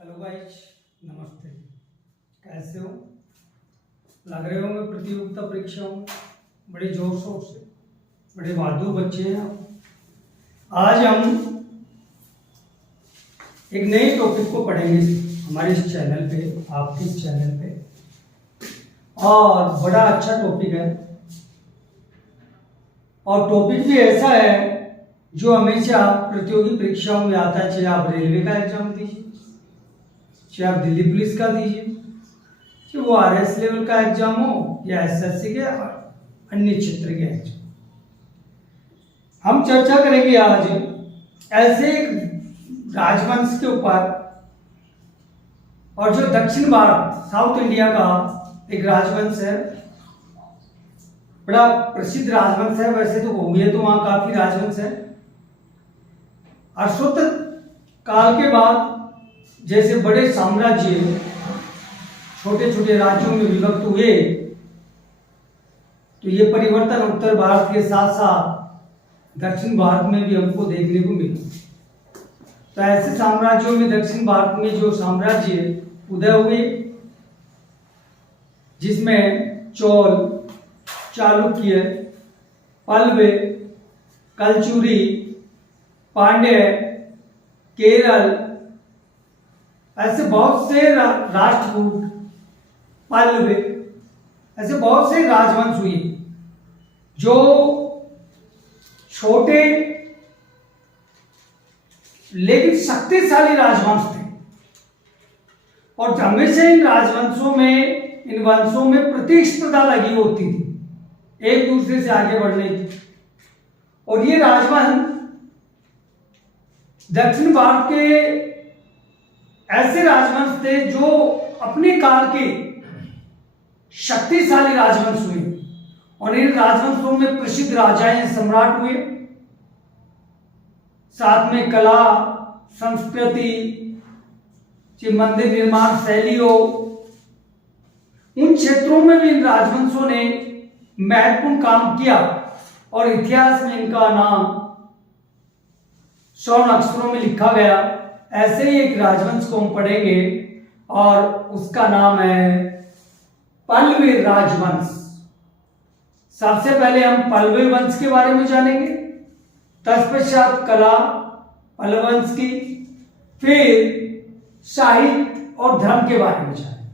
Hello guys, नमस्ते। कैसे हो? लग रहे होंगे प्रतियोगिता परीक्षाओं में बड़े जोर शोर से, बड़े बहादुर बच्चे हैं आप। आज हम एक नए टॉपिक को पढ़ेंगे हमारे इस चैनल पे, आपके इस चैनल पे, और बड़ा अच्छा टॉपिक है। और टॉपिक भी ऐसा है जो हमेशा प्रतियोगी परीक्षाओं में आता है, चाहे आप रेलवे का एग्जाम दीजिए, चाहे आप दिल्ली पुलिस का दीजिए, चाहे वो आरएस लेवल का एग्जाम हो या एसएससी के अन्य क्षेत्र के एग्जाम। हम चर्चा करेंगे आज ऐसे एक राजवंश के ऊपर, और जो दक्षिण भारत, साउथ इंडिया का एक राजवंश है, बड़ा प्रसिद्ध राजवंश है। वैसे तो घूमिए तो वहां काफी राजवंश है। अशोक काल के बाद जैसे बड़े साम्राज्य छोटे छोटे राज्यों में विभक्त हुए, तो ये परिवर्तन उत्तर भारत के साथ साथ दक्षिण भारत में भी हमको देखने को मिला। तो ऐसे साम्राज्यों में दक्षिण भारत में जो साम्राज्य उदय हुए, जिसमें चोल, चालुक्य, पल्लव, कलचुरी, पांड्य, केरल, ऐसे बहुत से राष्ट्रकूट, पल्लव, ऐसे बहुत से राजवंश हुए जो छोटे लेकिन शक्तिशाली राजवंश थे। और हमेशा इन राजवंशों में, इन वंशों में प्रतिस्पर्धा लगी होती थी एक दूसरे से आगे बढ़ने की। और ये राजवंश दक्षिण भारत के ऐसे राजवंश थे जो अपने काल के शक्तिशाली राजवंश हुए। और इन राजवंशों में प्रसिद्ध राजाएं, सम्राट हुए, साथ में कला, संस्कृति, मंदिर निर्माण शैली हो, उन क्षेत्रों में भी इन राजवंशों ने महत्वपूर्ण काम किया। और इतिहास में इनका नाम स्वर्ण अक्षरों में लिखा गया। ऐसे ही एक राजवंश को हम पढ़ेंगे और उसका नाम है पल्लव राजवंश। सबसे पहले हम पल्लव वंश के बारे में जानेंगे, तत्पश्चात कला पल्लव वंश की, फिर साहित्य और धर्म के बारे में जानेंगे।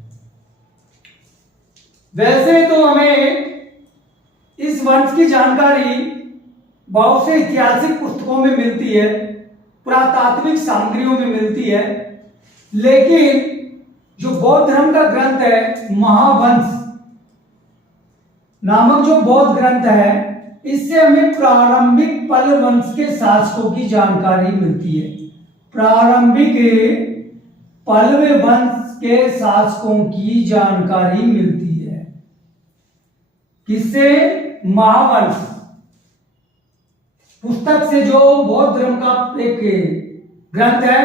वैसे तो हमें इस वंश की जानकारी बहुत से ऐतिहासिक पुस्तकों में मिलती है, पुरातात्विक सामग्रियों में मिलती है, लेकिन जो बौद्ध धर्म का ग्रंथ है, महावंश नामक जो बौद्ध ग्रंथ है, इससे हमें प्रारंभिक पल्लव वंश के शासकों की जानकारी मिलती है। प्रारंभिक पल्लव वंश के शासकों की जानकारी मिलती है। किससे? महावंश पुस्तक से, जो बौद्ध धर्म का एक ग्रंथ है।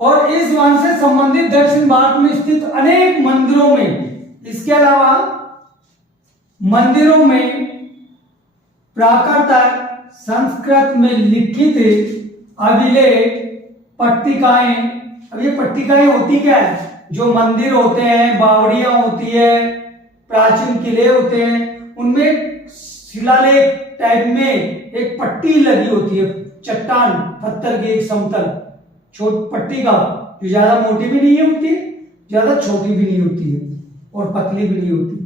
और इस वंश से संबंधित दक्षिण भारत में स्थित अनेक मंदिरों में, इसके अलावा मंदिरों में प्राकृत संस्कृत में लिखित अभिलेख, पट्टिकाएं। अब ये पट्टिकाएं होती क्या है? जो मंदिर होते हैं, बावड़ियां होती है, प्राचीन किले होते हैं, उनमें शिलालेख टाइप में एक पट्टी लगी होती है, चट्टान पत्थर की एक समतल छोटी पट्टी का, जो ज्यादा मोटी भी नहीं होती, ज्यादा छोटी भी नहीं होती है और पतली भी नहीं होती।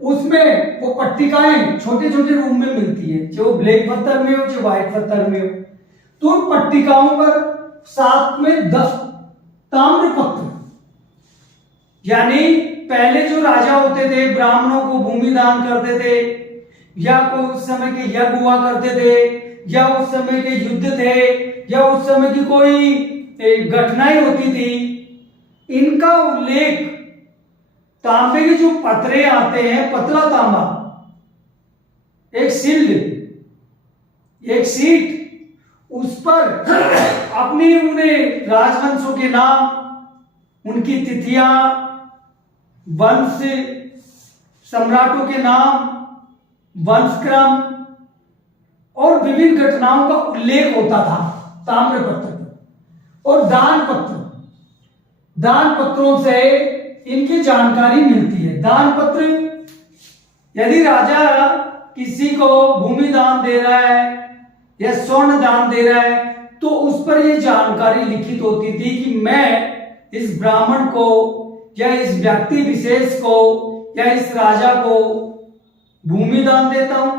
उसमें वो पट्टिकाएं छोटे छोटे रूप में मिलती है, चाहे वो ब्लैक पत्थर में हो, चाहे व्हाइट पत्थर में हो। तो उन पट्टिकाओं पर साथ में 10 ताम्र पत्र, यानी पहले जो राजा होते थे, ब्राह्मणों को भूमि दान करते थे, या को उस समय के यज्ञ हुआ करते थे, या उस समय के युद्ध थे, या उस समय की कोई घटनाएं होती थी, इनका उल्लेख तांबे के जो पत्रे आते हैं, पतला तांबा, एक सील्ड, एक सीट, उस पर अपनी उन्हें राजवंशों के नाम, उनकी तिथियां, वंश सम्राटों के नाम, वंशक्रम और विभिन्न घटनाओं का उल्लेख होता था ताम्रपत्र में। और दान पत्र, दान पत्रों से इनकी जानकारी मिलती है। दान पत्र, यदि राजा किसी को भूमि दान दे रहा है या स्वर्ण दान दे रहा है तो उस पर यह जानकारी लिखित होती थी कि मैं इस ब्राह्मण को या इस व्यक्ति विशेष को या इस राजा को भूमि दान देता हूं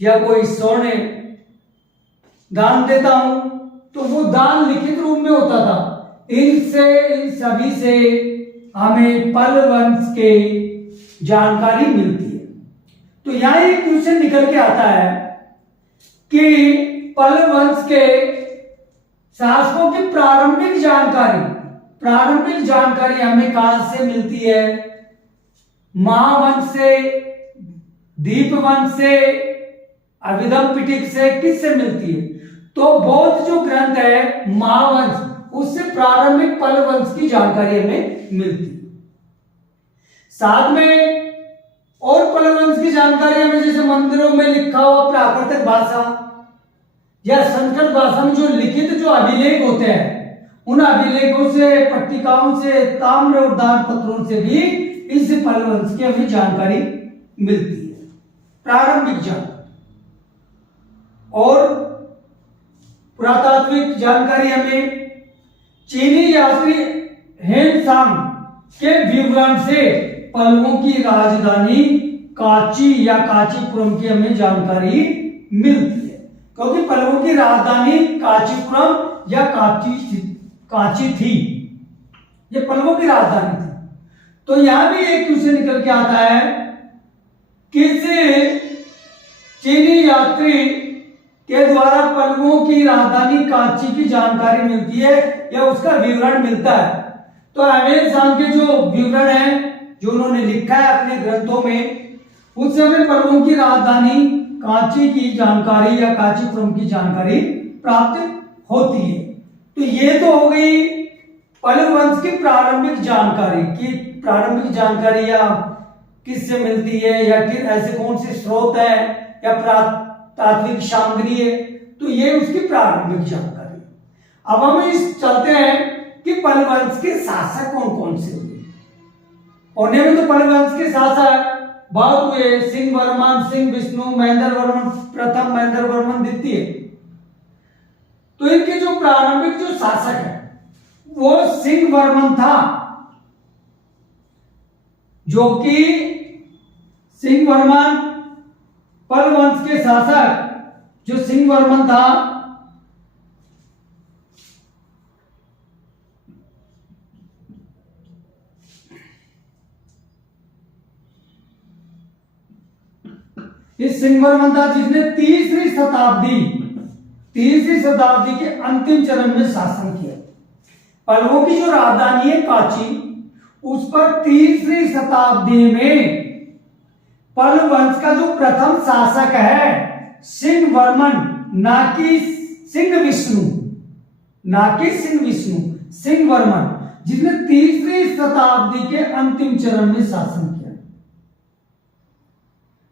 या कोई स्वर्ण दान देता हूं, तो वो दान लिखित रूप में होता था। इन सभी से हमें पल वंश के जानकारी मिलती है। तो यहां एक क्वेश्चन निकल के आता है कि पल वंश के शासकों की प्रारंभिक जानकारी हमें कहां से मिलती है? महावंश से, दीपवंश से, अभिधम पिटक से, किससे मिलती है? तो बौद्ध जो ग्रंथ है महावंश, उससे प्रारंभिक पल वंश की जानकारी हमें मिलती है। साथ में और पल वंश की जानकारी हमें जैसे मंदिरों में लिखा हुआ प्राकृतिक भाषा या संस्कृत भाषा में जो लिखित जो अभिलेख होते हैं, उन अभिलेखों से, पट्टिकाओं से, ताम्र और दान पत्रों से भी इस पल वंश की हमें जानकारी मिलती है, प्रारंभिक जानकारी। और पुरातात्विक जानकारी हमें चीनी यात्री हेन सांग के विवरण से पल्लवों की राजधानी कांची या कांचीपुरम की हमें जानकारी मिलती है, क्योंकि पल्लवों की राजधानी कांचीपुरम या कांची थी, ये पल्लवों की राजधानी थी। तो यहां भी एक क्वेश्चन निकल के आता है, किस चीनी यात्री के द्वारा पल्लवों की राजधानी कांची की जानकारी मिलती है या उसका विवरण मिलता है? तो हेन सांग के जो विवरण है, जो उन्होंने लिखा है अपने ग्रंथों में, उससे हमें पल्लवों की राजधानी कांची की जानकारी या कांचीपुरम की जानकारी प्राप्त होती है। तो ये तो हो गई पल्लव वंश की प्रारंभिक जानकारी कि प्रारंभिक जानकारी या किससे मिलती है या कि ऐसे कौन से स्रोत है या तात्विक सामग्री है, तो ये उसकी प्रारंभिक जानकारी। अब हम इस चलते हैं कि पल वंश के शासक कौन कौन से हुए। होने में तो पल वंश के शासक बहुत हुए, सिंह वर्मन, सिंह विष्णु, महेंद्र वर्मन प्रथम, महेंद्र वर्मन द्वितीय। तो इनके जो प्रारंभिक जो शासक है वो सिंह वर्मन था, जो कि सिंह वर्मन पल वंश के शासक जो सिंह वर्मन था, इस सिंह वर्मन था जिसने तीसरी शताब्दी के अंतिम चरण में शासन किया। पल्लवों की जो राजधानी है कांची, उस पर तीसरी शताब्दी में पल वंश का जो प्रथम शासक है सिंह वर्मन, ना कि सिंह विष्णु, सिंह वर्मन, जिसने तीसरी शताब्दी के अंतिम चरण में शासन किया।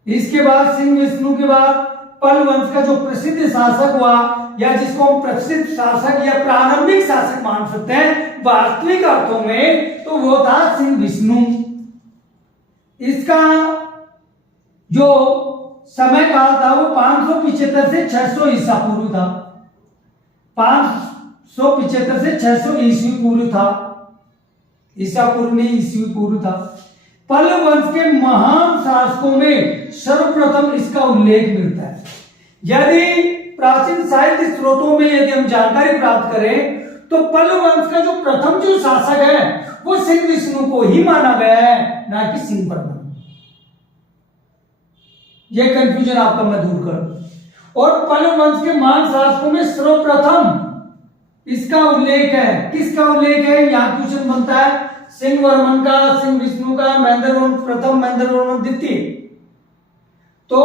इसके बाद सिंह विष्णु के बाद पल वंश का जो प्रसिद्ध शासक हुआ, या जिसको हम प्रसिद्ध शासक या प्रारंभिक शासक मान सकते हैं वास्तविक अर्थों में, तो वो था सिंह विष्णु। इसका जो समय काल था वो 575 से 600 ईसा पूर्व था। 575 से 600 ईस्वी पूर्व था, ईसा पूर्व नहीं ईस्वी पूर्व था। पल वंश के महान शासकों में सर्वप्रथम इसका उल्लेख मिलता है। यदि प्राचीन साहित्य स्रोतों में यदि हम जानकारी प्राप्त करें तो पल वंश का जो प्रथम जो शासक है वो सिंह विष्णु को ही माना गया है, ना कि सिंह वर्मन। यह कंफ्यूजन आपका मैं दूर करूं। और पल वंश के महान शासकों में सर्वप्रथम इसका उल्लेख है। किसका उल्लेख है? यहां क्वेश्चन बनता है सिंह वर्मन का, सिंह विष्णु का, महेंद्र वर्मन प्रथम, महेंद्र वर्मन द्वितीय। तो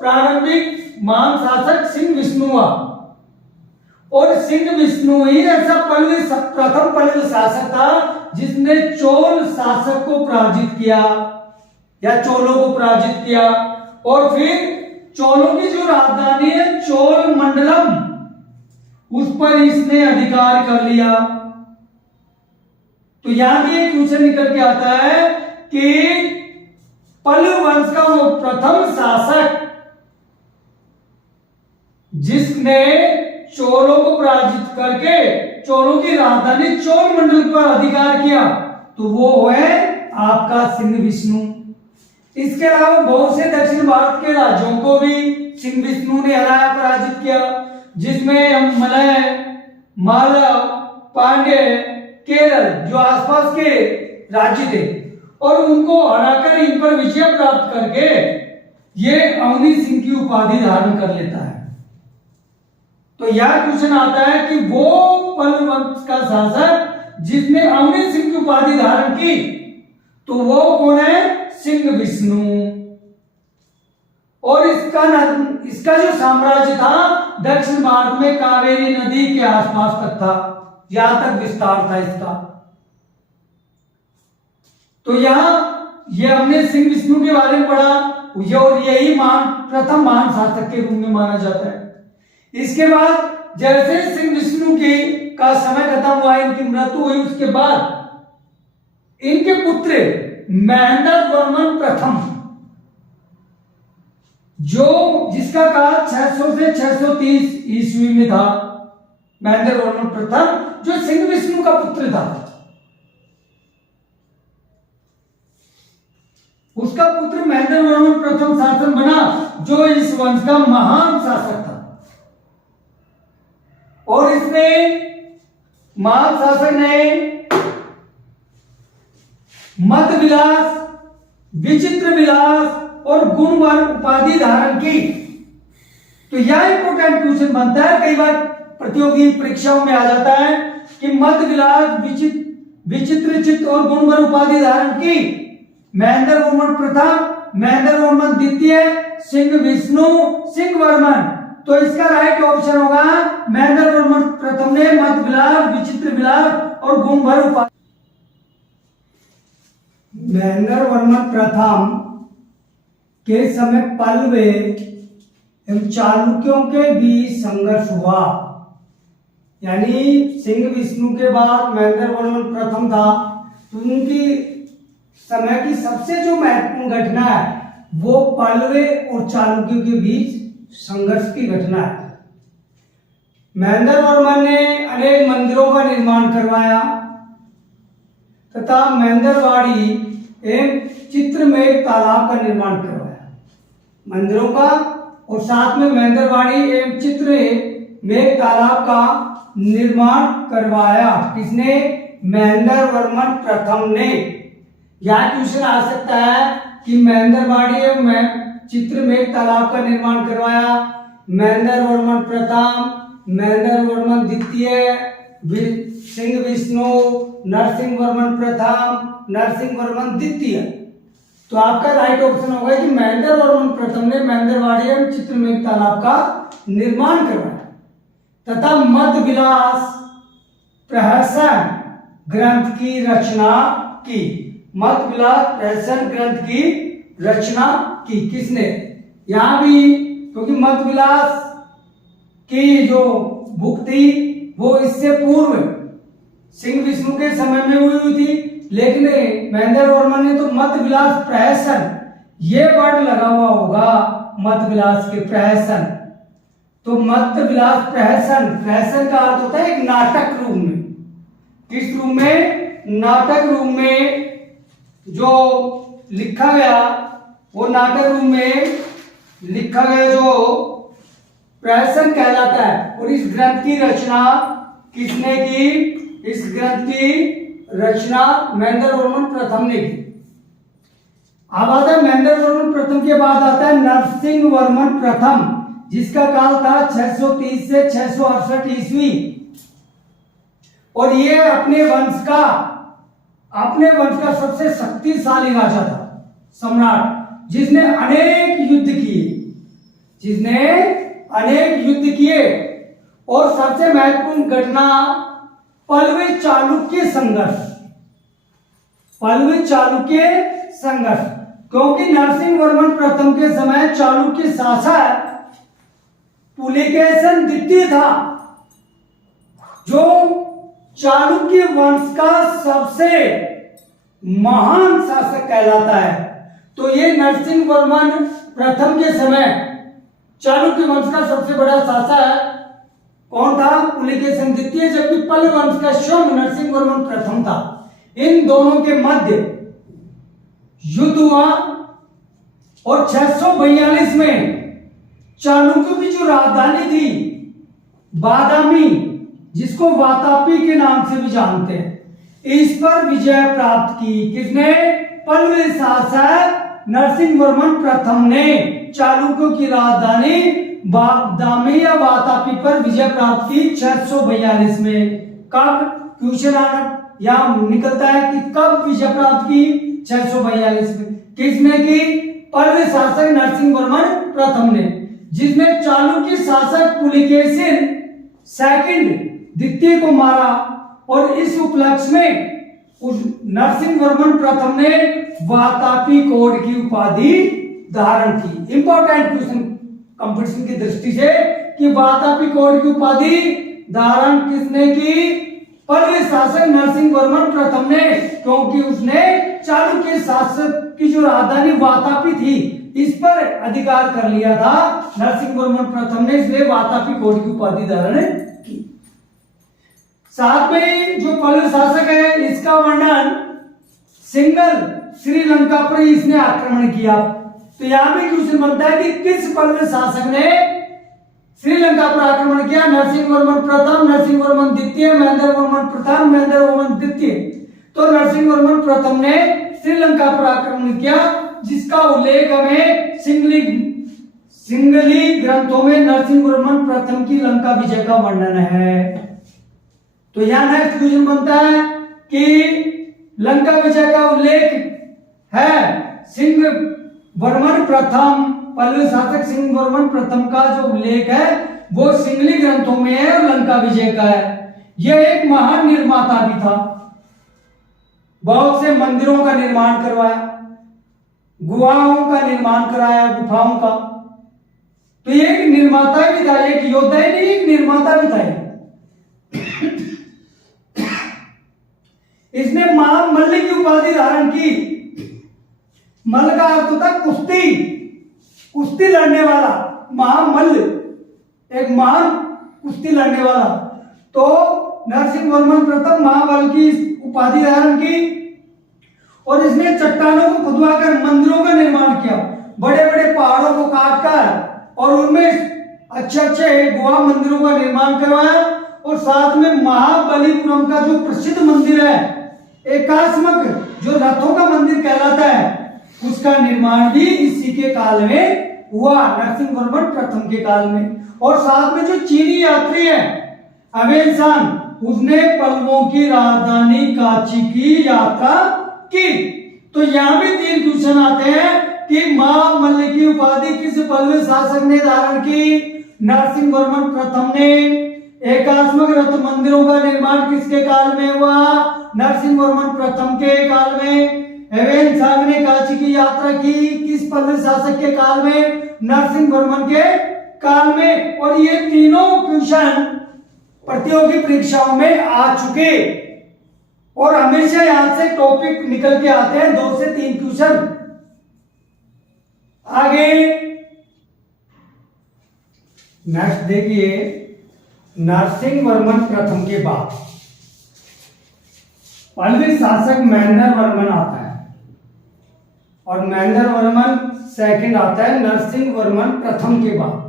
प्रारंभिक महान शासक सिंह विष्णु हुआ, और सिंह विष्णु ही ऐसा प्रथम पल्लव शासक था जिसने चोल शासक को पराजित किया या चोलों को पराजित किया। और फिर चोलों की जो राजधानी है चोल मंडलम, उस पर इसने अधिकार कर लिया। तो यहां भी एक क्वेश्चन निकल के आता है कि पल्लव वंश का वो प्रथम शासक जिसने चोलों को पराजित करके चोलों की राजधानी चोल मंडल पर अधिकार किया, तो वो है आपका सिंह विष्णु। इसके अलावा बहुत से दक्षिण भारत के राज्यों को भी सिंह विष्णु ने हराया, पराजित किया, जिसमें हम मलय, मालव, पांड्य, केरल जो आसपास के राज्य थे, और उनको हराकर इन पर विजय प्राप्त करके ये अवनी सिंह की उपाधि धारण कर लेता है। तो यह क्वेश्चन आता है कि वो पल्लव वंश का शासक जिसने अवनी सिंह की उपाधि धारण की, तो वो कौन है? सिंह विष्णु। और इसका जो साम्राज्य था दक्षिण भारत में कावेरी नदी के आसपास तक था, यहां तक विस्तार था इसका। तो यहां ये हमने सिंह विष्णु के बारे में पढ़ा, और यही प्रथम महान शासक के रूप में माना जाता है। इसके बाद जैसे सिंह विष्णु का समय खत्म हुआ, इनकी मृत्यु हुई, उसके बाद इनके पुत्र महेंद्र वर्मन प्रथम, जिसका काल 600 से 630 ईस्वी में था, महेंद्र वर्मन प्रथम जो सिंह विष्णु का पुत्र था, उसका पुत्र महेंद्र वर्मन प्रथम शासक बना, जो इस वंश का महान शासक था। और इसने महान शासक ने मत विलास, विचित्र विलास और गुणवान उपाधि धारण की। तो यह इंपोर्टेंट क्वेश्चन बनता है, कई बार प्रतियोगी परीक्षाओं में आ जाता है कि मत विलास, विचित्र चित्त और गुणवान उपाधि धारण की महेंद्र वर्मन प्रथम, महेंद्र वर्मन द्वितीय, सिंह विष्णु, सिंह वर्मन। तो इसका राइट ऑप्शन होगा महेंद्र वर्मन प्रथम ने मत विलास, विचित्र विलास और गुणवान उपाधि। महेंद्र वर्मन प्रथम के समय पल्लव एवं चालुक्यों के बीच संघर्ष हुआ। यानी सिंह विष्णु के बाद महेंद्र वर्मन प्रथम था, तो उनकी समय की सबसे जो महत्वपूर्ण घटना है वो पल्लव और चालुक्यों के बीच संघर्ष की घटना है। महेंद्र वर्मन ने अनेक मंदिरों का निर्माण करवाया तथा महेंद्रवाड़ी एवं चित्रमेघ तालाब का निर्माण करवाया, मंदिरों का, और साथ में महेंद्रवाड़ी एवं चित्रमेघ तालाब का निर्माण करवाया। किसने? महेंद्र वर्मन प्रथम ने। यह क्वेश्चन आ सकता है कि महेंद्रवाड़ी एवं चित्रमेघ तालाब का निर्माण करवाया महेंद्र वर्मन प्रथम, महेंद्र वर्मन द्वितीय, सिंह विष्णु, नरसिंह वर्मन प्रथम, नरसिंह वर्मन द्वितीय। तो आपका राइट ऑप्शन होगा कि महेंद्र वर्मन प्रथम ने महेंद्रवाड़ी एवं चित्रमेघ तालाब का निर्माण करवाया तथा मत विलास प्रहसन ग्रंथ की रचना की। मत विलास प्रहसन ग्रंथ की रचना की किसने? यहां भी क्योंकि मत विलास की जो बुक थी वो इससे पूर्व सिंह विष्णु के समय में हुई थी, लेकिन महेंद्र वर्मन ने तो मत विलास प्रहसन, ये वर्ड लगा हुआ होगा मत विलास के प्रहसन। तो मत विलास प्रहसन, प्रहसन का अर्थ होता है एक नाटक रूप में। किस रूप में? नाटक रूप में जो लिखा गया, वो नाटक रूप में लिखा गया जो प्रहसन कहलाता है। और इस ग्रंथ की रचना किसने की? इस ग्रंथ की रचना महेंद्र वर्मन प्रथम ने की। अब आता है महेंद्र वर्मन प्रथम के बाद आता है नरसिंह वर्मन प्रथम, जिसका काल था 630 से 668 ईस्वी। और ये अपने वंश का सबसे शक्तिशाली राजा था, सम्राट, जिसने अनेक युद्ध किए। और सबसे महत्वपूर्ण घटना पल्लव चालुक्य संघर्ष, क्योंकि नरसिंह वर्मन प्रथम के समय चालुक्य शासक पुलिकेशन द्वितीय था, जो चालुक्य वंश का सबसे महान शासक कहलाता है। तो ये नरसिंह वर्मन प्रथम के समय चालुक्य वंश का सबसे बड़ा शासक कौन था? पुलिकेशिन द्वितीय, जबकि पल्लव वंश का स्वयं नरसिंह वर्मन प्रथम था। इन दोनों के मध्य युद्ध हुआ और 642 में चालुक्यों की जो राजधानी थी बादामी, जिसको वातापी के नाम से भी जानते हैं, इस पर विजय प्राप्त की। किसने? पल्लव शासक नरसिंह वर्मन प्रथम ने चालुक्यों की राजधानी बादामी या वातापी पर विजय प्राप्त की 642 में। कब? क्वेश्चन आना या निकलता है कि कब विजय प्राप्त की? 642 में। किसने की? पल्लव शासक नरसिंह वर्मन प्रथम ने, जिसमें चालुक्य शासक पुलिकेशिन सेकंड द्वितीय को मारा। और इस उपलक्ष्य में नरसिंह वर्मन प्रथम ने वातापी कोड की उपाधि धारण की। इंपॉर्टेंट क्वेश्चन कंपटीशन की दृष्टि से कि वातापी कोड की उपाधि धारण किसने की? पल्लव शासक नरसिंह वर्मन प्रथम ने, क्योंकि उसने चालुक्य शासक की जो राजधानी वातापी थी इस पर अधिकार कर लिया था नरसिंह वर्मन प्रथम ने, इसलिए वातापी कोड की उपाधि धारण की। साथ में जो पल्लव शासक है इसका वर्णन सिंगल श्रीलंका पर इसने आक्रमण किया। तो यहां भी क्वेश्चन बनता है कि किस पल्लव शासक ने श्रीलंका पर आक्रमण किया? नरसिंह वर्मन प्रथम, नरसिंह वर्मन द्वितीय, महेंद्र वर्मन प्रथम, महेंद्र वर्मन द्वितीय। तो नरसिंह वर्मन प्रथम ने श्रीलंका पर आक्रमण किया, जिसका उल्लेख हमें सिंगली ग्रंथों में नरसिंह वर्मन प्रथम की लंका विजय का वर्णन है। तो यहां नेक्स्ट क्वेश्चन बनता है कि लंका विजय का उल्लेख है सिंह वर्मन प्रथम, पल्लव शासक सिंह वर्मन प्रथम का जो उल्लेख है वो सिंगली ग्रंथों में है और लंका विजय का है। यह एक महान निर्माता भी था, बहुत से मंदिरों का निर्माण करवाया, गुफाओं का निर्माण कराया, गुफाओं का। तो ये एक निर्माता भी था, एक योद्धा ही नहीं, एक निर्माता भी था। इसने महामल्ल की उपाधि धारण की। मल्ल का अर्थ होता है कुश्ती, कुश्ती लड़ने वाला। महामल्ल एक महान कुश्ती लड़ने वाला। तो नरसिंह वर्मन प्रथम महाबल की उपाधि धारण की और इसने चट्टानों को खुदवाकर मंदिरों का निर्माण किया, बड़े बड़े पहाड़ों को काटकर और उनमें अच्छे अच्छे गुहा मंदिरों का निर्माण करवाया। और साथ में महाबलीपुरम का जो प्रसिद्ध मंदिर है, एकास्मक जो रथों का मंदिर कहलाता है, उसका निर्माण भी इसी के काल में हुआ, नरसिंह वर्मन प्रथम के काल में। और साथ में जो चीनी यात्री है अवेनसान, उसने पल्लवों की राजधानी कांची की यात्रा की। तो यहां भी 3 क्वेश्चन आते हैं कि महामल्ल की उपाधि किस पल्लव शासक ने धारण की? नरसिंह वर्मन प्रथम ने। एकास्मक रथ मंदिरों का निर्माण किसके काल में हुआ? नरसिंह वर्मन प्रथम के काल में। एवेनसांग ने कांची की यात्रा की किस पल्लव शासक के काल में? नरसिंह वर्मन के काल में। और ये तीनों क्वेश्चन प्रतियोगी परीक्षाओं में आ चुके और हमेशा यहां से टॉपिक निकल के आते हैं, 2 से 3 क्वेश्चन। आगे नेक्स्ट देखिए, नरसिंह वर्मन प्रथम के बाद पल्लव शासक महेंद्र वर्मन आता है और महेंद्र वर्मन सेकंड आता है नरसिंह वर्मन प्रथम के बाद।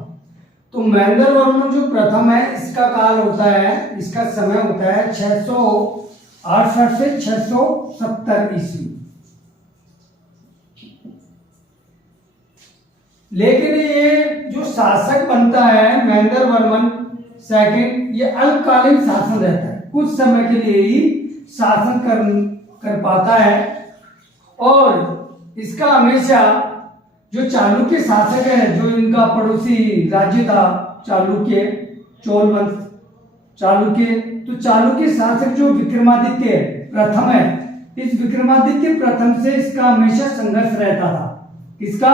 तो महेंद्र वर्मन जो प्रथम है इसका काल होता है, इसका समय होता है 668 से 670 ईस्वी। लेकिन ये जो शासक बनता है महेंद्र वर्मन सेकंड, ये अल्पकालीन शासन रहता है, कुछ समय के लिए ही शासन कर पाता है। और इसका हमेशा जो चालुक्य शासक है, जो इनका पड़ोसी राज्य था चालुक्य, चोल वंश चालुक्य, तो चालुक्य शासक जो विक्रमादित्य प्रथम है, इस विक्रमादित्य प्रथम से इसका हमेशा संघर्ष रहता था। इसका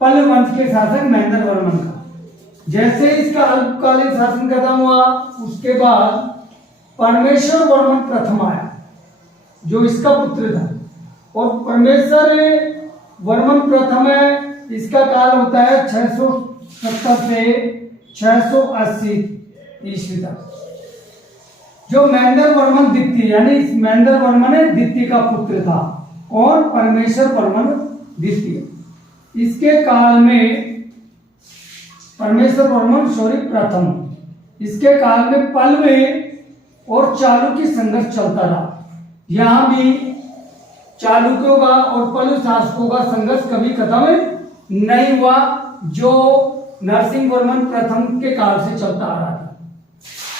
पल्लव वंश के शासक महेंद्र वर्मन का। जैसे इसका अल्पकालीन शासन खत्म हुआ, उसके बाद परमेश्वर वर्मन प्रथम आया, जो इसका पुत्र था। और परमेश्वर वर्मन प्रथम है, इसका काल होता है 670 से 680 ईस्वी तक। जो महेंद्र वर्मन द्वितीय, यानी इस महेंद्र वर्मन द्वितीय का पुत्र था। कौन? परमेश्वर वर्मन द्वितीय। इसके काल में परमेश्वर वर्मन प्रथम, इसके काल में पल्लव और चालुक्य संघर्ष चलता रहा। यहां भी चालुक्यों का और पल्लव शासकों का संघर्ष कभी खत्म नहीं हुआ, जो नरसिंह वर्मन प्रथम के काल से चलता आ रहा था।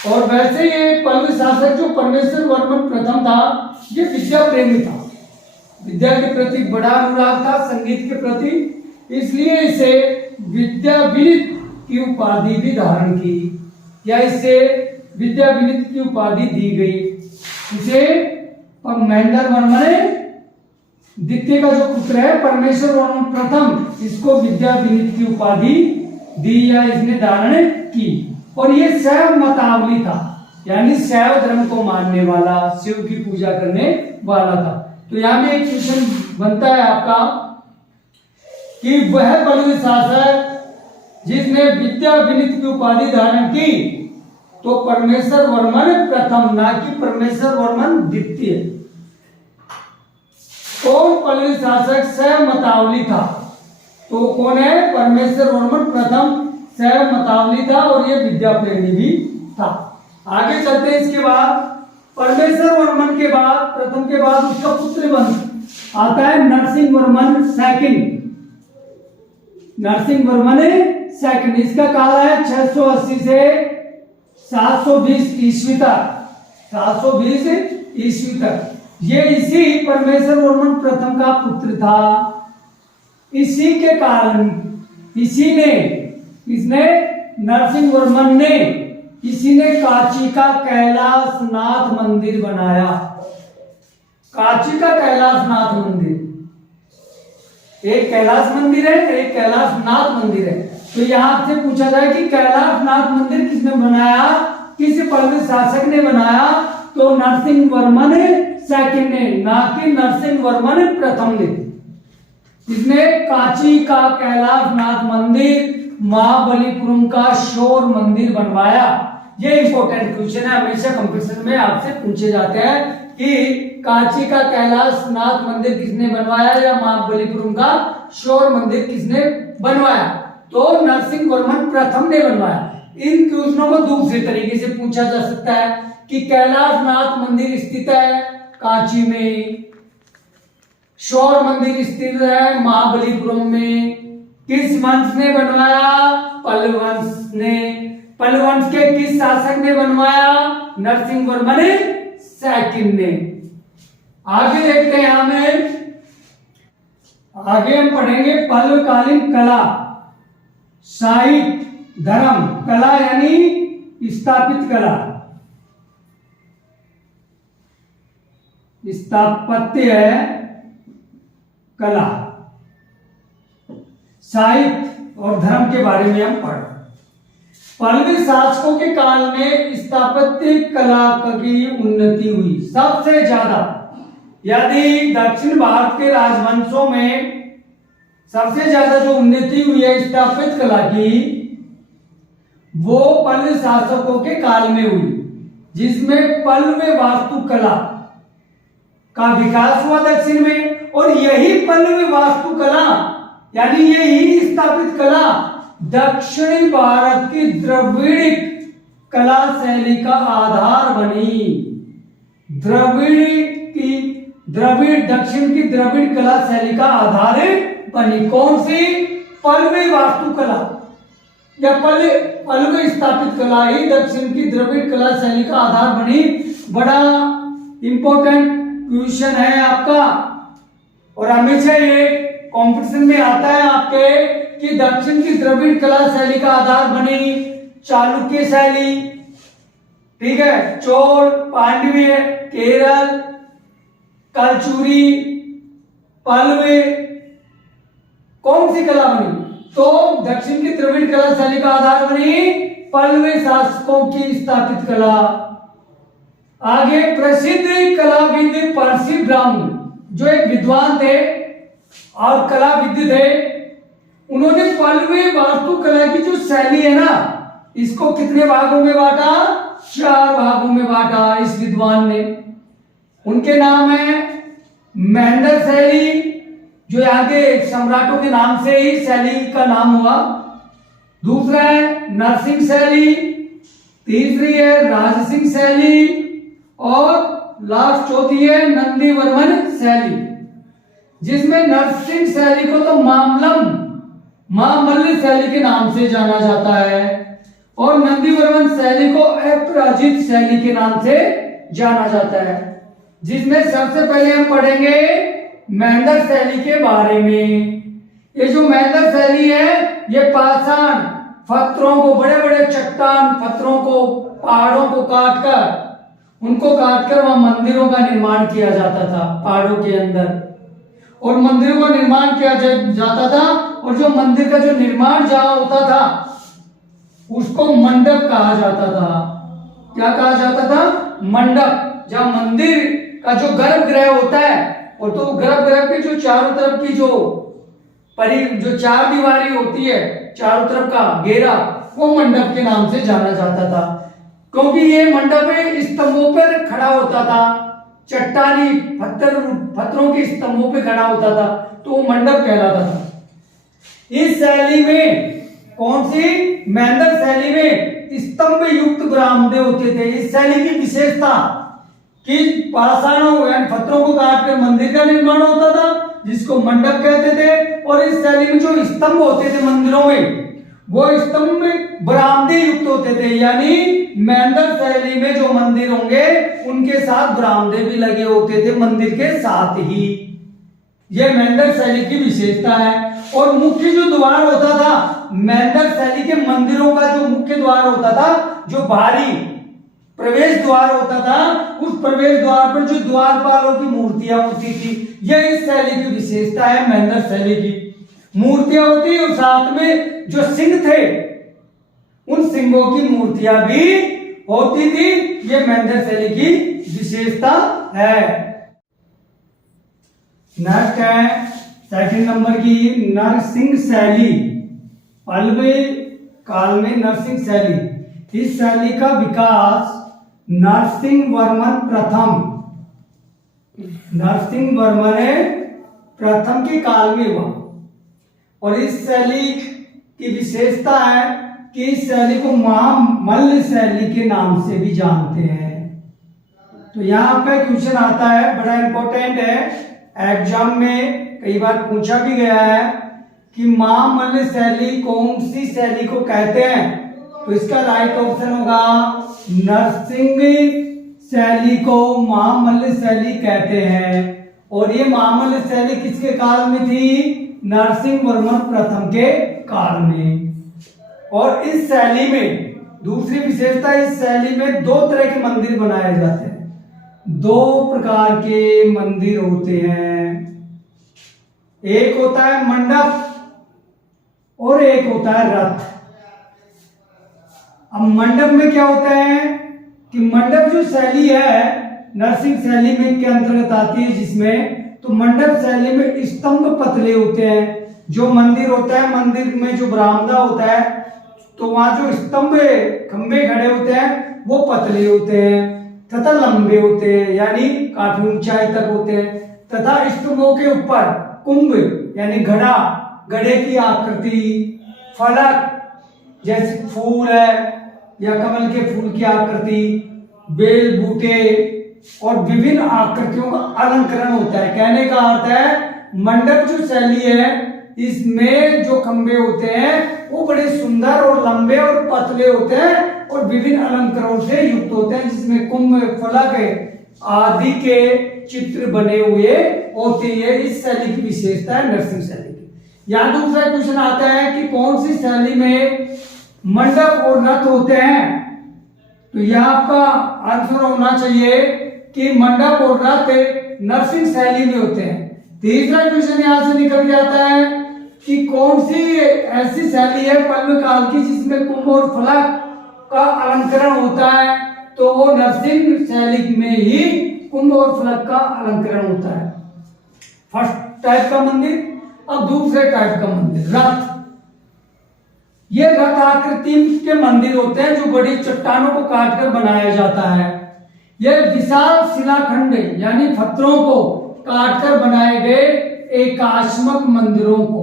और वैसे ये पल्लव शासक जो परमेश्वर वर्मन प्रथम था, ये विद्या प्रेमी था, विद्या के प्रति बड़ा अनुराग था, संगीत के प्रति, इसलिए इसे विद्या विनित की उपाधि भी धारण की, या इसे विद्या विनित की उपाधि दी गई। इसे महेंद्र वर्मन द्वितीय का जो पुत्र है परमेश्वर वर्मन प्रथम, इसको विद्या विनित की उपाधि दी या इसने धारण की। और ये शैव मतावली था, यानी शैव धर्म को मानने वाला, शिव की पूजा करने वाला था। तो यहां भी एक क्वेश्चन बनता है आपका कि वह पल्लव शासक जिसने विद्या विनित की उपाधि धारण की, तो परमेश्वर वर्मन प्रथम, ना कि परमेश्वर वर्मन द्वितीय। कौन पल्लव शासक? शैव मतावली था। तो कौन है? परमेश्वर वर्मन प्रथम शैव मतावली था, और ये विद्या प्रेमी भी था। आगे चलते हैं। इसके बाद परमेश्वर वर्मन के बाद, प्रथम के बाद उसका पुत्र आता है नरसिंह वर्मन सेकंड। नरसिंह वर्मन सेकंड, इसका काल है 680 से 720 ईस्वी तक, 720 ईस्वी तक। ये इसी परमेश्वर वर्मन प्रथम का पुत्र था। इसी के कारण इसी ने, इसने नरसिंह वर्मन ने, इसी ने कांची का कैलाशनाथ मंदिर बनाया। कांची का कैलाशनाथ मंदिर, एक कैलाश मंदिर है, एक कैलाशनाथ मंदिर है। तो यहां से पूछा जाए कि कैलाशनाथ मंदिर किसने बनाया, किस पल्लव शासक ने बनाया? तो नरसिंह वर्मन सेकंड ने, ना कि नरसिंह वर्मन प्रथम ने। इसने कांची का कैलाशनाथ मंदिर, महाबलीपुरम का शोर मंदिर बनवाया। ये इंपॉर्टेंट क्वेश्चन है, हमेशा कंपटीशन में आपसे पूछे जाते हैं कि कांची का कैलाशनाथ मंदिर किसने बनवाया, या महाबलीपुरम का शोर मंदिर किसने बनवाया? तो नरसिंह वर्मन प्रथम ने बनवाया। इन क्वेश्चनों को दूसरे तरीके से पूछा जा सकता है कि कैलाशनाथ मंदिर स्थित है कांची में, शोर मंदिर स्थित है महाबलीपुरम में, किस वंश ने बनवाया? पल्लव वंश ने। पल्लव वंश के किस शासक ने बनवाया? नरसिंह वर्मन सेकंड ने। आगे देखते हैं, हमें आगे हम पढ़ेंगे पल्लवकालीन कला, साहित्य, धर्म। कला यानी स्थापित कला, स्थापत्य है कला, साहित्य और धर्म के बारे में हम पढ़ रहे हैं। पल्लव शासकों के काल में स्थापत्य कला की उन्नति हुई सबसे ज्यादा। यदि दक्षिण भारत के राजवंशों में सबसे ज्यादा जो उन्नति हुई है स्थापत्य कला की, वो पल्लव शासकों के काल में हुई, जिसमें पल्लव वास्तुकला का विकास हुआ दक्षिण में। और यही पल्लव वास्तुकला, यानी यही स्थापित कला दक्षिणी भारत की द्रविड़ कला शैली का आधार बनी। दक्षिण की द्रविड़ कला शैली का आधार बनी। कौन सी? पल्लव वास्तुकला या पल्लव स्थापित कला ही दक्षिण की द्रविड़ कला शैली का आधार बनी। बड़ा इंपॉर्टेंट क्वेश्चन है आपका, और हमेशा ये कंपटीशन में आता है आपके कि दक्षिण की द्रविड़ कला शैली का आधार बनी चालुक्य शैली, ठीक है, चोल, पांड्य, केरल, कलचुरी, पल्लव, कौन सी कला बनी? तो दक्षिण की द्रविड़ कला शैली का आधार बनी पल्लव शासकों की स्थापित कला। आगे प्रसिद्ध कलाविद पर्सी ब्राह्मण, जो एक विद्वान थे और कलाविद थे, उन्होंने पल्लवी वास्तुकला की जो शैली है ना, इसको कितने भागों में बांटा? 4 भागों में बांटा इस विद्वान ने। उनके नाम है मेहंदर शैली, जो यहाँ के सम्राटों के नाम से ही शैली का नाम हुआ। दूसरा है नरसिंह शैली, तीसरी है राजसिंह शैली और लास्ट चौथी है नंदीवर्मन शैली, जिसमें नरसिंह शैली को तो महामल्ल शैली के नाम से जाना जाता है और नंदीवर्मन शैली को अपराजित शैली के नाम से जाना जाता है। जिसमें सबसे पहले हम पढ़ेंगे मेहंदर शैली के बारे में। ये जो मेहंदर शैली है, ये पाषाण पत्थरों को, बड़े बड़े चट्टान पत्थरों को, पहाड़ों को काटकर वहां मंदिरों का निर्माण किया जाता था पहाड़ों के अंदर, और मंदिरों का निर्माण किया जाता था। और जो मंदिर का जो निर्माण जहां होता था उसको मंडप कहा जाता था। क्या कहा जाता था? मंडप। जहां मंदिर का जो गर्भगृह होता है, और तो गर्भगृह के जो चारों तरफ की जो 4 दीवारी होती है, चारों तरफ का घेरा, वो मंडप के नाम से जाना जाता था। क्योंकि ये मंडप स्तंभों पर खड़ा होता था, चट्टानी पत्थरों के स्तंभों पे खड़ा होता था, तो वो मंडप कहलाता था। इस शैली में, कौन सी? मेहंदर शैली में स्तंभ युक्त बरामदे होते थे। इस शैली की विशेषता कि पाषाणों यानी पत्थरों को काटकर मंदिर का निर्माण होता था, जिसको मंडप कहते थे। और इस शैली में जो स्तंभ होते थे मंदिरों में, वो स्तंभ बरामदे युक्त होते थे, यानी मेहंदर शैली में जो मंदिर होंगे उनके साथ बरामदे भी लगे होते थे मंदिर के साथ ही। यह मेहंदर शैली की विशेषता है। और मुख्य जो द्वार होता था मेहंदर शैली के मंदिरों का, जो मुख्य द्वार होता था, जो बाहरी प्रवेश द्वार होता था, उस प्रवेश द्वार पर जो द्वारपालों की मूर्तियां होती थी, यह इस शैली की विशेषता है। मेहंदर शैली की मूर्तियां होती, और साथ में जो सिंह थे उन सिंहों की मूर्तियां भी होती थी। यह मेहंदर शैली की विशेषता है। नेक्स्ट है सेकंड नंबर की नरसिंह शैली। पल्लवी काल में नरसिंह शैली, इस शैली का विकास नरसिंह वर्मन प्रथम के काल में हुआ। और इस शैली की विशेषता है कि इस शैली को महामल्ल शैली के नाम से भी जानते हैं। तो यहाँ आपका क्वेश्चन आता है, बड़ा इंपॉर्टेंट है, एग्जाम में कई बार पूछा भी गया है कि महामल्ल शैली कौन सी शैली को कहते हैं? तो इसका राइट ऑप्शन होगा नरसिंह शैली को महामल्ल शैली कहते हैं। और ये महामल्ल शैली किसके काल में थी? नरसिंह वर्मन प्रथम के काल में। और इस शैली में दूसरी विशेषता, इस शैली में 2 तरह के मंदिर बनाए जाते हैं। 2 प्रकार के मंदिर होते हैं, एक होता है मंडप और एक होता है रथ। अब मंडप में क्या होता है कि मंडप जो शैली है नरसिंह शैली में के अंतर्गत आती है, जिसमें तो मंडप शैली में स्तंभ पतले होते हैं। जो मंदिर होता है, मंदिर में जो बरामदा होता है, तो वहां जो स्तंभ खंबे खड़े होते हैं वो पतले होते हैं तथा लंबे होते हैं, यानी काफी ऊंचाई तक होते हैं। तथा स्तंभों के ऊपर कुंभ यानी घड़े की आकृति, फलक जैसे फूल है या कमल के फूल की आकृति, बेल बूटे और विभिन्न आकृतियों का अलंकरण होता है। कहने का अर्थ है मंडप जो शैली है, इसमें जो खंबे होते हैं वो बड़े सुंदर और लंबे और पतले होते हैं और विभिन्न अलंकरणों से युक्त होते हैं, जिसमें कुंभ, फलक आदि के चित्र बने हुए होते हैं। इस शैली की विशेषता है नरसिंह शैली की। यहाँ दूसरा क्वेश्चन आता है कि कौन सी शैली में मंडप और रथ होते हैं? तो यह आपका आंसर होना चाहिए कि मंडप और रथ नरसिंह शैली में होते हैं। तीसरा क्वेश्चन यहां से निकल के आता है कि कौन सी ऐसी शैली है पल्लव काल की जिसमें कुंभ और फलक का अलंकरण होता है? तो वो नरसिंह शैली में ही कुंभ और फलक का अलंकरण होता है। फर्स्ट टाइप का मंदिर। अब दूसरे टाइप का मंदिर, रथ। ये रथ आकृति के मंदिर होते हैं जो बड़ी चट्टानों को काटकर बनाया जाता है। यह विशाल शिलाखंड यानी पत्थरों को काटकर बनाए गए एकाश्मक मंदिरों को,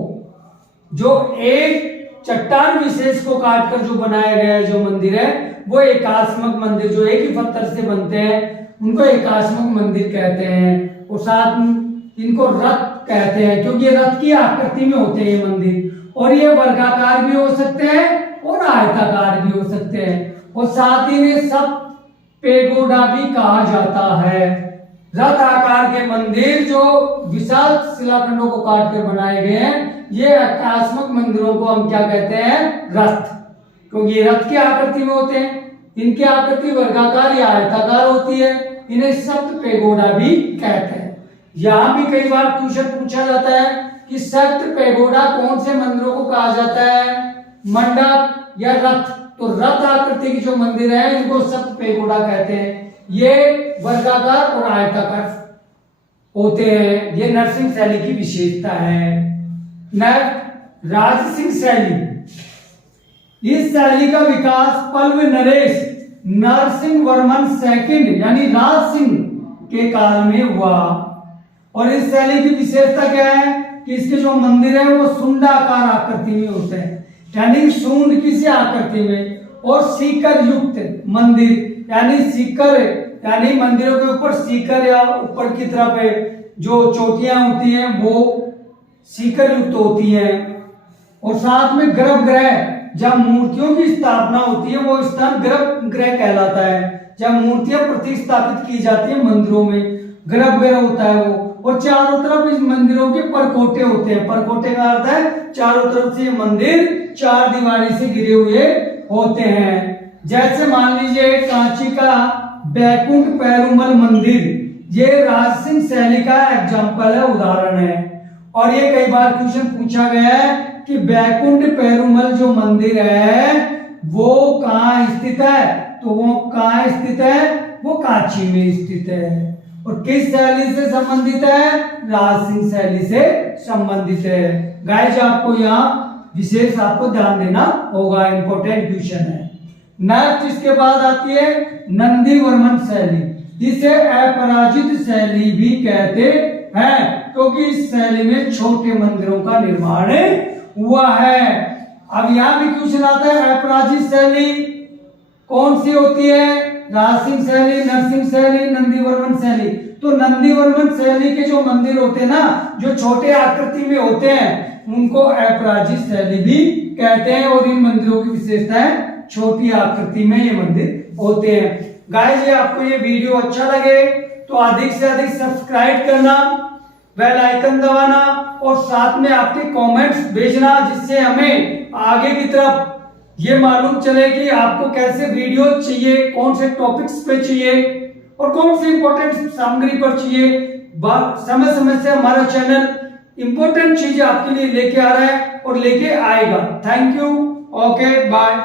जो एक चट्टान विशेष को काटकर जो बनाया गया जो मंदिर है वो एकाश्मक मंदिर, जो एक ही पत्थर से बनते हैं उनको एकाश्मक मंदिर कहते हैं। और साथ इनको रथ कहते हैं क्योंकि ये रथ की आकृति में होते हैं ये मंदिर। और ये वर्गाकार भी हो सकते हैं और आयताकार भी हो सकते हैं। और साथ ही में सब पेगोडा भी कहा जाता है। रथ आकार के मंदिर जो विशाल शिलाखंडों को काटकर बनाए गए हैं, ये एकाश्मक मंदिरों को हम क्या कहते हैं? रथ। क्योंकि ये रथ की आकृति में होते हैं। इनकी आकृति वर्गाकार या आयताकार होती है। इन्हें सप्त पेगोडा भी कहते हैं। यहाँ भी कई बार क्वेश्चन पूछा जाता है कि सप्त पेगोडा कौन से मंदिरों को कहा जाता है, मंडप या रथ? तो रथ आकृति की जो मंदिर है इनको सप्त पेगोडा कहते हैं। ये वर्गाकार और आयताकार होते हैं। ये नरसिंह शैली की विशेषता है। नेक्स्ट, राजसिंह शैली। इस शैली का विकास पल्लव नरेश नरसिंह वर्मन सेकंड यानी राज सिंह के काल में हुआ। और इस शैली की विशेषता क्या है कि इसके जो मंदिर है वो सुंडाकार आकृति में होते हैं, यानी सूंड की सी आकृति में। और सीकर युक्त मंदिर, यानी सीकर यानी मंदिरों के ऊपर सीकर या ऊपर की तरफ जो चोटियां होती हैं वो सीकर युक्त होती हैं। और साथ में गर्भगृह, जब मूर्तियों की स्थापना होती है वो स्थान गर्भगृह कहलाता है। जब मूर्तियां प्रतिस्थापित की जाती है मंदिरों में, गर्भगृह होता है वो। और चारों तरफ इस मंदिरों के परकोटे होते हैं। परकोटे का अर्थ है चारों तरफ से ये मंदिर चार दीवारी से घिरे हुए होते हैं। जैसे मान लीजिए कांची का बैकुंठ पेरुमल मंदिर, ये राजसिंह शैली का एग्जाम्पल है, उदाहरण है। और ये कई बार क्वेश्चन पूछा गया है कि बैकुंठ पेरुमल जो मंदिर है वो कहाँ स्थित है? तो वो कहाँ स्थित है? वो कांची में स्थित है। और किस शैली से संबंधित है? राजसिंह शैली से संबंधित है। गाइस आपको यहाँ विशेष आपको ध्यान देना होगा, इंपॉर्टेंट क्वेश्चन है। नेक्स्ट इसके बाद आती है नंदी वर्मन शैली। जिसे अपराजित शैली भी कहते हैं क्योंकि इस शैली में छोटे मंदिरों का निर्माण हुआ है। अब यहाँ भी क्वेश्चन आता है अपराजित शैली कौन सी होती है? राजसिंह शैली, नरसिंह शैली, नंदीवर्मन शैली। तो नंदीवर्मन शैली के जो मंदिर होते हैं ना, जो छोटे आकृति में होते हैं, उनको अपराजित शैली भी कहते हैं। और इन मंदिरों की विशेषता है छोटी आकृति में ये मंदिर होते हैं। गाइस ये आपको ये वीडियो अच्छा लगे तो अधिक से अधिक सब्सक्राइब करना, बेल आइकन दबाना और साथ में आपके कमेंट्स भेजना, जिससे हमें आगे की तरफ ये मालूम चले कि आपको कैसे वीडियो चाहिए, कौन से टॉपिक्स पे चाहिए और कौन सी इंपॉर्टेंट सामग्री पर चाहिए। समय समय से हमारा चैनल इंपॉर्टेंट चीजें आपके लिए लेके आ रहा है और लेके आएगा। Thank you. Okay bye.